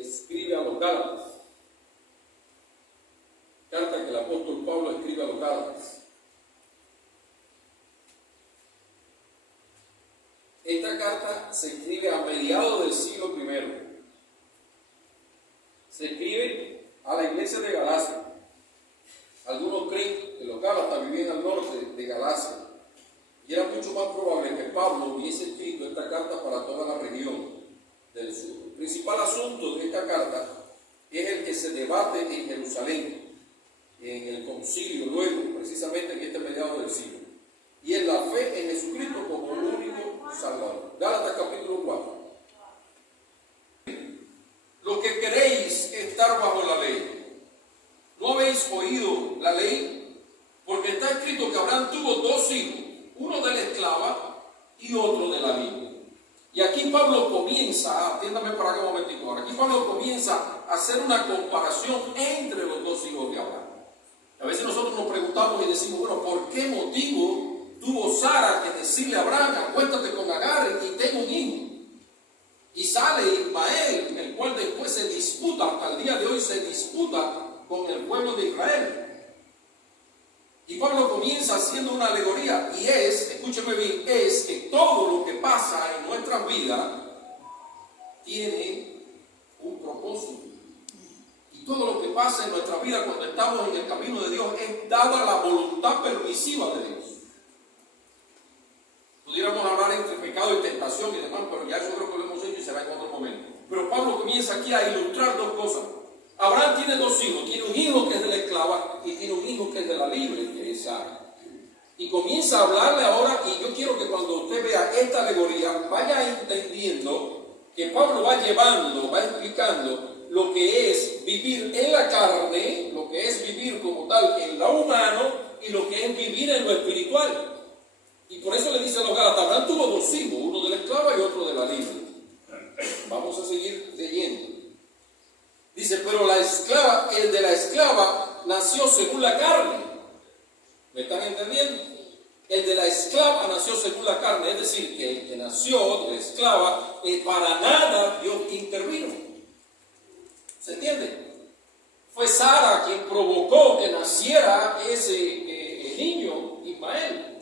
escribe a los Gálatas. Carta que el apóstol Pablo escribe a los Gálatas. Esta carta se escribe a mediados del siglo I. Se escribe a la iglesia de Galacia. Algunos creen que los Gálatas vivían al norte de Galacia. Y era mucho más probable que Pablo hubiese escrito esta carta para toda la región del sur. El principal asunto de esta carta es el que se debate en Jerusalén, en el concilio, luego, precisamente en este mediado del siglo. Y en la fe en Jesucristo como el único Salvador. Gálatas capítulo 4. Lo que queréis estar bajo la ley, ¿no habéis oído la ley? Porque está escrito que Abraham tuvo dos hijos, uno de la esclava y otro de la libre. Y aquí Pablo comienza, atiéndame para acá un momentico ahora, aquí Pablo comienza a hacer una comparación entre los dos hijos de Abraham. A veces nosotros nos preguntamos y decimos, bueno, ¿por qué motivo tuvo Sara que decirle a Abraham, acuéstate con Agar y tengo un hijo? Y sale Ismael, el cual después se disputa, hasta el día de hoy se disputa con el pueblo de Israel. Y Pablo comienza haciendo una alegoría, y es, escúcheme bien, es que todo lo que pasa en nuestras vidas tiene un propósito. Y todo lo que pasa en nuestra vida cuando estamos en el camino de Dios es dada la voluntad permisiva de Dios. Pudiéramos hablar entre pecado y tentación y demás, pero ya eso creo que lo hemos hecho y será en otro momento. Pero Pablo comienza aquí a ilustrar dos cosas. Abraham tiene dos hijos, tiene un hijo que es de la esclava y tiene un hijo que es de la libre, que es Sara. Y comienza a hablarle ahora, y yo quiero que cuando usted vea esta alegoría, vaya entendiendo que Pablo va llevando, va explicando lo que es vivir en la carne, lo que es vivir como tal en lo humano y lo que es vivir en lo espiritual. Y por eso le dice a los Gálatas, Abraham tuvo dos hijos, uno de la esclava y otro de la libre. Vamos a seguir leyendo. Dice, pero el de la esclava nació según la carne. ¿Me están entendiendo? El de la esclava nació según la carne, es decir, que el que nació de la esclava, para nada Dios intervino. ¿Se entiende? Fue Sara quien provocó que naciera ese niño, Ismael.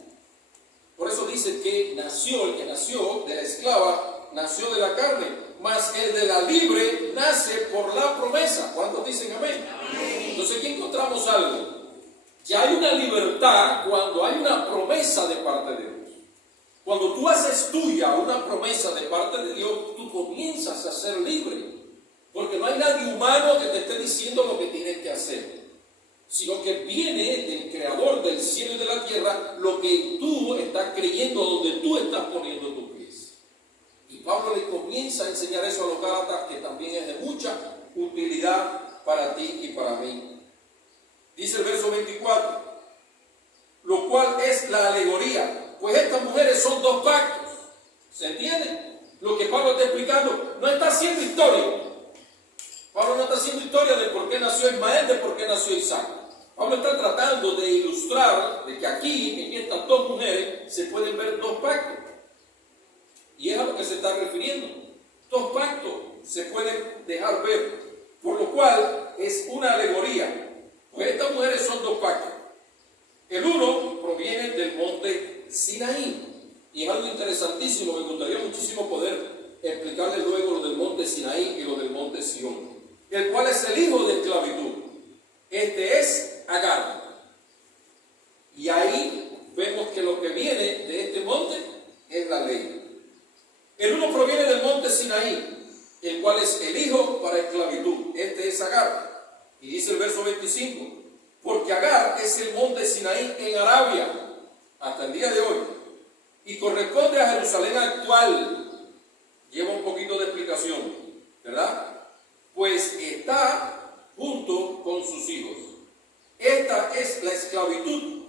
Por eso dice que el que nació de la esclava, nació de la carne, mas el de la libre nace por la promesa. ¿Cuántos dicen amén? Amén. Entonces aquí encontramos algo. Que hay una libertad cuando hay una promesa de parte de Dios. Cuando tú haces tuya una promesa de parte de Dios, tú comienzas a ser libre. Porque no hay nadie humano que te esté diciendo lo que tienes que hacer, sino que viene del Creador del cielo y de la tierra lo que tú estás creyendo, donde tú estás poniendo tus pies. Y Pablo le comienza a enseñar eso a los Gálatas, que también es de mucha utilidad para ti y para mí. Dice el verso 24, lo cual es la alegoría, pues estas mujeres son dos pactos. ¿Se entiende? Lo que Pablo está explicando no está haciendo historia. Pablo no está haciendo historia de por qué nació Ismael, de por qué nació Isaac. Pablo está tratando de ilustrar de que aquí, en estas dos mujeres, se pueden ver dos pactos. Y es a lo que se está refiriendo. Dos pactos se pueden dejar ver, por lo cual es una alegoría. Pues estas mujeres son dos pactos. El uno proviene del monte Sinaí. Y es algo interesantísimo, me gustaría muchísimo poder explicarle luego lo del monte Sinaí y lo del monte Sión, el cual es el hijo de esclavitud. Este es Agar. Y ahí vemos que lo que viene de este monte es la ley. El uno proviene del monte Sinaí, el cual es el hijo para esclavitud. Este es Agar. Y dice el verso 25, porque Agar es el monte Sinaí en Arabia, hasta el día de hoy, y corresponde a Jerusalén actual. Lleva un poquito de explicación, ¿verdad? Pues está junto con sus hijos. Esta es la esclavitud.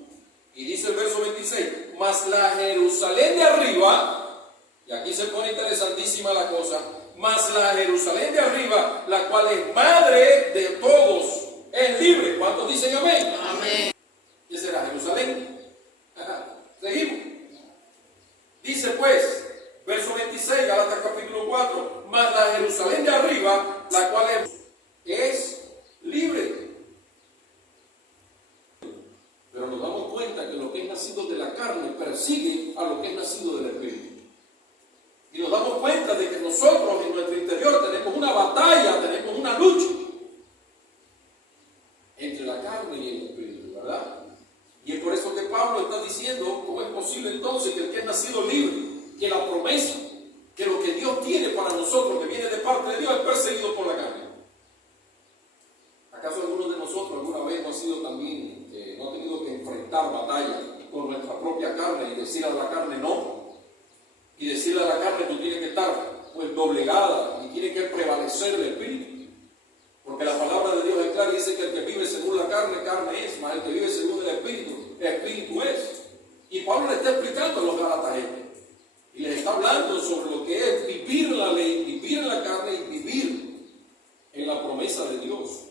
Y dice el verso 26, mas la Jerusalén de arriba, y aquí se pone interesantísima la cosa, mas la Jerusalén de arriba, la cual es madre de todos, es libre. ¿Cuántos dicen amén? Amén. ¿Qué será Jerusalén? Seguimos. Dice pues, verso 26, Gálatas capítulo 4, mas la Jerusalén de arriba, la cual es libre. Pero nos damos cuenta que lo que es nacido de la carne persigue a lo que es nacido del Espíritu. Y nos damos cuenta de que nosotros en nuestro interior tenemos una batalla, tenemos una lucha entre la carne y el Espíritu, ¿verdad? Y es por eso que Pablo está diciendo, ¿cómo es posible entonces que el que es nacido libre, que la promesa, que lo que Dios tiene para nosotros, que viene de parte de Dios, es perseguido por la carne? ¿Acaso alguno de nosotros alguna vez no ha sido también, no ha tenido que enfrentar batallas con nuestra propia carne y decir a la carne no? Y decirle a la carne, tú tienes que estar pues doblegada y tiene que prevalecer el Espíritu. Porque la palabra de Dios es clara y dice que el que vive según la carne, carne es, mas el que vive según el Espíritu es. Y Pablo le está explicando a los Gálatas esto. Y les está hablando sobre lo que es vivir la ley, vivir en la carne y vivir en la promesa de Dios.